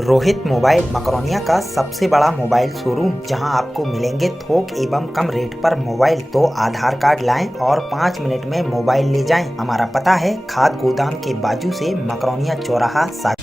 Rohit mobile Makronia का सबसे बड़ा मोबाइल शोरूम, जहां आपको मिलेंगे थोक एवं कम रेट पर मोबाइल। तो आधार कार्ड लाएं और 5 मिनट में मोबाइल ले जाएं। हमारा पता है खाद गोदाम के बाजू से मकरोनिया चौराहा।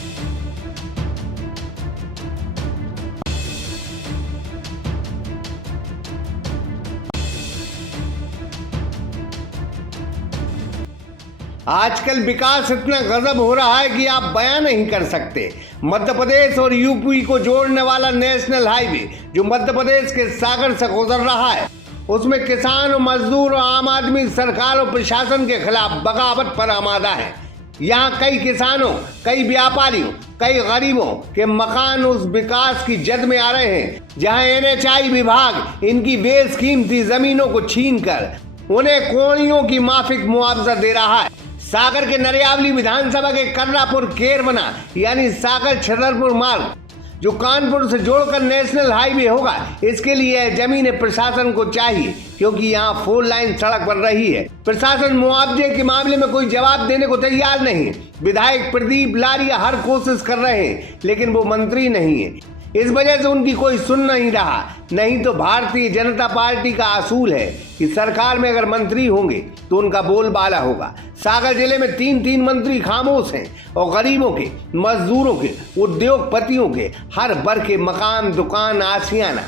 आजकल विकास इतना गजब हो रहा है कि आप बयान नहीं कर सकते। मध्य प्रदेश और यूपी को जोड़ने वाला नेशनल हाईवे जो मध्य प्रदेश के सागर से गुजर रहा है, उसमें किसान और मजदूर और आम आदमी सरकार और प्रशासन के खिलाफ बगावत पर आमादा है। यहाँ कई किसानों, कई व्यापारियों, कई गरीबों के मकान उस विकास की जद में आ रहे हैं, जहाँ NHI विभाग इनकी बेशकीमती जमीनों को छीनकर उन्हें कोड़ियों की माफिक मुआवजा दे रहा है। सागर के नरियावली विधानसभा के कर्रापुर केरबना यानी सागर छतरपुर मार्ग जो कानपुर से जोड़कर नेशनल हाईवे होगा, इसके लिए जमीन प्रशासन को चाहिए, क्योंकि यहाँ 4 लाइन सड़क बन रही है। प्रशासन मुआवजे के मामले में कोई जवाब देने को तैयार नहीं। विधायक प्रदीप लारिया हर कोशिश कर रहे हैं, लेकिन वो मंत्री नहीं है। इस वजह से उनकी कोई सुन नहीं रहा। नहीं तो भारतीय जनता पार्टी का असूल है कि सरकार में अगर मंत्री होंगे तो उनका बोलबाला होगा। सागर जिले में 3 मंत्री खामोश हैं और गरीबों के, मजदूरों के, उद्योगपतियों के हर वर्ग के मकान, दुकान, आशियाना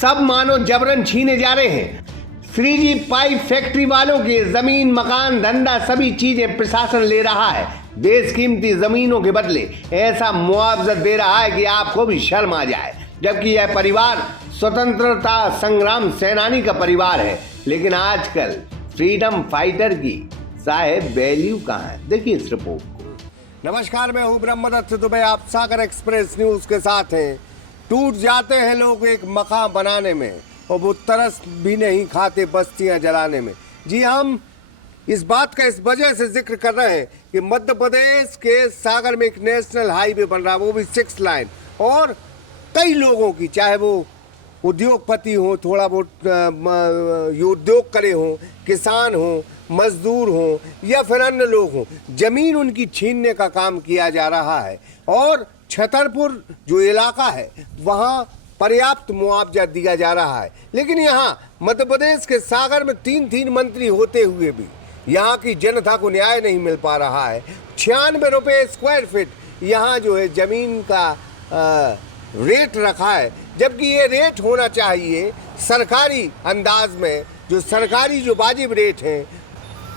सब मानो जबरन छीने जा रहे हैं। श्रीजी पाइप फैक्ट्री वालों के जमीन, मकान, धंधा सभी चीजें प्रशासन ले रहा है। बेशकीमती जमीनों के बदले ऐसा मुआवजा दे रहा है कि आपको भी शर्म आ जाए। जबकि यह परिवार स्वतंत्रता संग्राम सेनानी का परिवार है, लेकिन आजकल फ्रीडम फाइटर की साहेब वैल्यू कहाँ है? देखिए इस रिपोर्ट को। नमस्कार, मैं हूँ ब्रह्मदत्त दुबे। आप सागर एक्सप्रेस न्यूज के साथ हैं। टूट जाते हैं लोग एक मकान बनाने में और वो तरस भी नहीं खाते बस्तियां जलाने में। जी, हम इस बात का इस वजह से जिक्र कर रहे हैं कि मध्य प्रदेश के सागर में एक नेशनल हाईवे बन रहा है, वो भी 6 लाइन। और कई लोगों की, चाहे वो उद्योगपति हो, थोड़ा बहुत उद्योग करे हों, किसान हों, मजदूर हों या फिर अन्य लोग हों, जमीन उनकी छीनने का काम किया जा रहा है। और छतरपुर जो इलाका है वहाँ पर्याप्त मुआवजा दिया जा रहा है। लेकिन यहाँ मध्य प्रदेश के सागर में 3 मंत्री होते हुए भी यहाँ की जनता को न्याय नहीं मिल पा रहा है। 96 रुपये स्क्वायर फीट यहाँ जो है जमीन का रेट रखा है, जबकि ये रेट होना चाहिए सरकारी अंदाज में। जो सरकारी जो वाजिब रेट है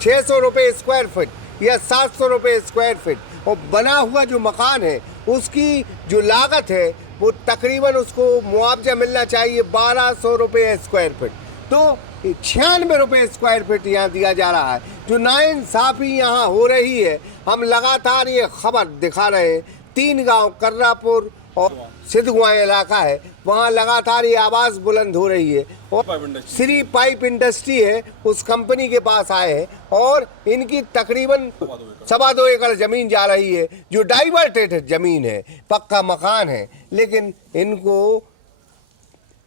600 रुपये स्क्वायर फीट या 700 रुपये स्क्वायर फीट। और बना हुआ जो मकान है उसकी जो लागत है वो तकरीबन उसको मुआवजा मिलना चाहिए 1200 रुपये स्क्वायर फीट। तो 96 रुपये स्क्वायर फीट यहाँ दिया जा रहा है। जो नाइंसाफी यहाँ हो रही है, हम लगातार ये खबर दिखा रहे हैं। 3 गांव कर्रापुर और सिद्धगुआ इलाका है, वहाँ लगातार ये आवाज़ बुलंद हो रही है। और श्री पाइप इंडस्ट्री है, उस कंपनी के पास आए हैं और इनकी तकरीबन 2.25 एकड़ जमीन जा रही है, जो डाइवर्टेड जमीन है, पक्का मकान है, लेकिन इनको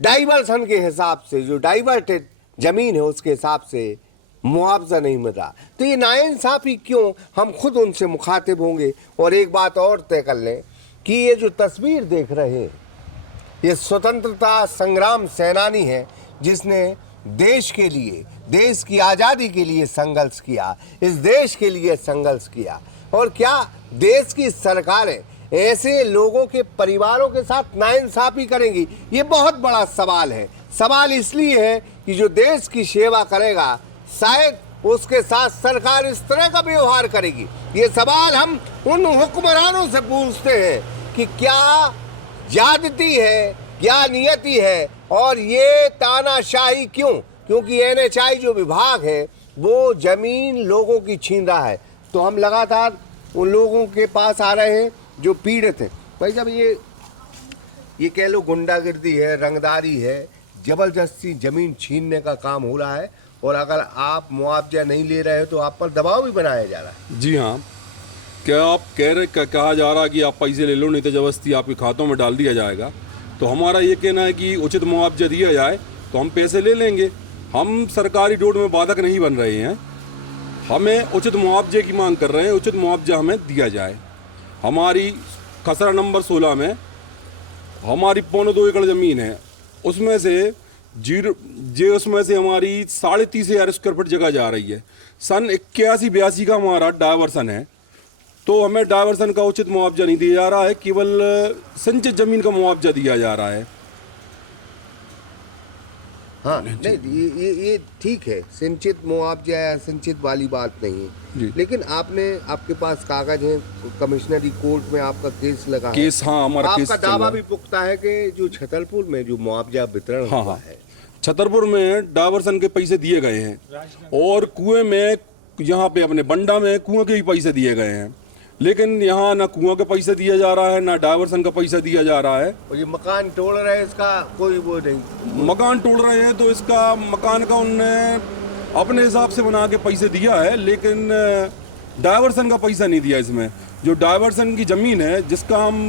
डाइवर्सन के हिसाब से, जो डाइवर्टेड जमीन है उसके हिसाब से मुआवजा नहीं मिल रहा। तो ये नाइंसाफी क्यों? हम खुद उनसे मुखातिब होंगे। और एक बात और तय कर लें कि ये जो तस्वीर देख रहे हैं, ये स्वतंत्रता संग्राम सेनानी है, जिसने देश के लिए, देश की आज़ादी के लिए संघर्ष किया, इस देश के लिए संघर्ष किया। और क्या देश की सरकारें ऐसे लोगों के परिवारों के साथ नाइंसाफी करेंगी? ये बहुत बड़ा सवाल है। सवाल इसलिए है कि जो देश की सेवा करेगा, शायद उसके साथ सरकार इस तरह का व्यवहार करेगी। ये सवाल हम उन हुक्मरानों से पूछते हैं कि क्या ज्यादती है, क्या नियति है, और ये तानाशाही क्यों? क्योंकि NHI जो विभाग है वो जमीन लोगों की छीन रहा है। तो हम लगातार उन लोगों के पास आ रहे हैं जो पीड़ित हैं। भाई साहब, ये कह लो गुंडागिर्दी है, रंगदारी है, जबरदस्ती जमीन छीनने का काम हो रहा है। और अगर आप मुआवजा नहीं ले रहे हो तो आप पर दबाव भी बनाया जा रहा है। जी हाँ, क्या आप कहा जा रहा है कि आप पैसे ले लो, नहीं तो जबरदस्ती आपके खातों में डाल दिया जाएगा। तो हमारा ये कहना है कि उचित मुआवजा दिया जाए तो हम पैसे ले लेंगे। हम सरकारी रोड में बाधक नहीं बन रहे हैं, हमें उचित मुआवजे की मांग कर रहे हैं। उचित मुआवजा हमें दिया जाए। हमारी खसरा नंबर 16 में हमारी 1.25 एकड़ ज़मीन है, उसमें से उसमें से हमारी 30,500 स्क्वायर फीट जगह जा रही है। सन 81-82 का हमारा डायवर्सन है, तो हमें डायवर्सन का उचित मुआवजा नहीं दिया जा रहा है, केवल संचित ज़मीन का मुआवजा दिया जा रहा है। हाँ, नहीं ये ठीक है, सिंचित मुआवजा या सिंचित वाली बात नहीं है, लेकिन आपके पास कागज है, कमिश्नरी कोर्ट में आपका केस लगा केस, हाँ, हमारा केस आपका दावा भी पुख्ता है कि जो छतरपुर में जो मुआवजा वितरण हुआ है, छतरपुर में डायवर्सन के पैसे दिए गए हैं और कुएं में, यहाँ पे अपने बंडा में कुएं के भी पैसे दिए गए हैं, लेकिन यहाँ ना कुआं का पैसा दिया जा रहा है, ना डायवर्सन का पैसा दिया जा रहा है। और ये मकान तोड़ रहे हैं, इसका कोई वो नहीं, मकान तोड़ रहे हैं तो इसका मकान का उनने अपने हिसाब से बना के पैसे दिया है, लेकिन डायवर्सन का पैसा नहीं दिया इसमें। जो डायवर्सन की ज़मीन है, जिसका हम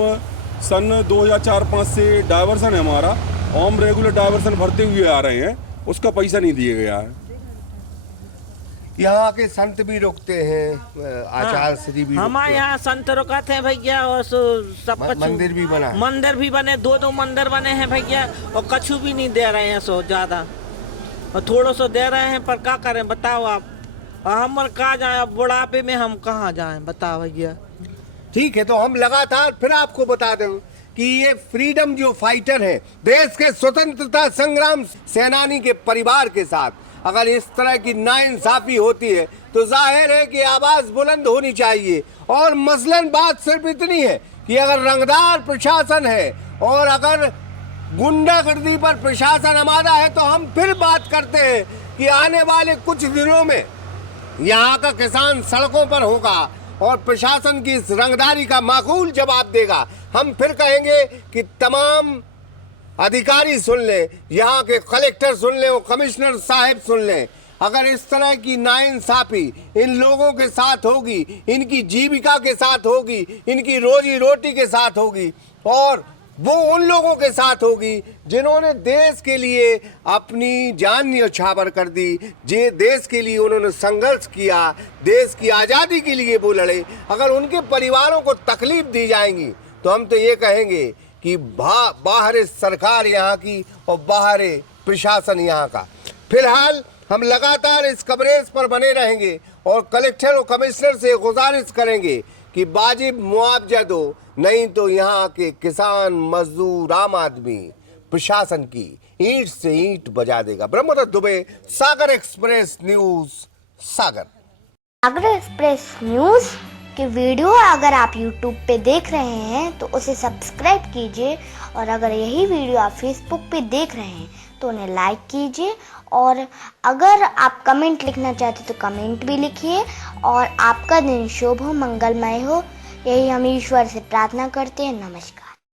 सन 2004-5 से डायवर्सन है हमारा, और हम रेगुलर डायवर्सन भरते हुए आ रहे हैं, उसका पैसा नहीं दिया गया है। यहाँ के संत भी रुकते हैं, आचार्य श्री भी, हमारे यहाँ संत रुकते हैं भैया, और सब मंदिर भी बना, मंदिर भी बने, 2 मंदिर बने हैं भैया, और कछु भी नहीं दे रहे हैं सो ज्यादा, और थोड़ा सो दे रहे हैं, पर क्या करें बताओ आप, हम कहाँ जाए, बुढ़ापे में हम कहाँ जाए बताओ भैया। ठीक है, तो हम लगातार फिर आपको बता दें कि ये फ्रीडम जो फाइटर है, देश के स्वतंत्रता संग्राम सेनानी के परिवार के साथ अगर इस तरह की नाइंसाफी होती है तो जाहिर है कि आवाज बुलंद होनी चाहिए। और मसलन बात सिर्फ इतनी है कि अगर रंगदार प्रशासन है और अगर गुंडागर्दी पर प्रशासन आमादा है, तो हम फिर बात करते हैं कि आने वाले कुछ दिनों में यहाँ का किसान सड़कों पर होगा और प्रशासन की इस रंगदारी का माकूल जवाब देगा। हम फिर कहेंगे कि तमाम अधिकारी सुन लें, यहाँ के कलेक्टर सुन लें और कमिश्नर साहब सुन लें, अगर इस तरह की नाइंसाफी इन लोगों के साथ होगी, इनकी जीविका के साथ होगी, इनकी रोजी रोटी के साथ होगी, और वो उन लोगों के साथ होगी जिन्होंने देश के लिए अपनी जान न्यौछावर कर दी, देश के लिए उन्होंने संघर्ष किया, देश की आज़ादी के लिए वो लड़े, अगर उनके परिवारों को तकलीफ दी जाएंगी तो हम तो ये कहेंगे कि बाहर सरकार यहाँ की और बाहर प्रशासन यहाँ का। फिलहाल हम लगातार इस कवरेज पर बने रहेंगे और कलेक्टर और कमिश्नर से गुजारिश करेंगे कि वाजिब मुआवजा दो, नहीं तो यहाँ के किसान, मजदूर, आम आदमी प्रशासन की ईंट से ईंट बजा देगा। ब्रह्मदत्त दुबे, सागर एक्सप्रेस न्यूज, सागर। सागर एक्सप्रेस न्यूज की वीडियो अगर आप YouTube पे देख रहे हैं तो उसे सब्सक्राइब कीजिए, और अगर यही वीडियो आप Facebook पे देख रहे हैं तो उन्हें लाइक कीजिए, और अगर आप कमेंट लिखना चाहते तो कमेंट भी लिखिए, और आपका दिन शुभ हो, मंगलमय हो, यही हम ईश्वर से प्रार्थना करते हैं। नमस्कार।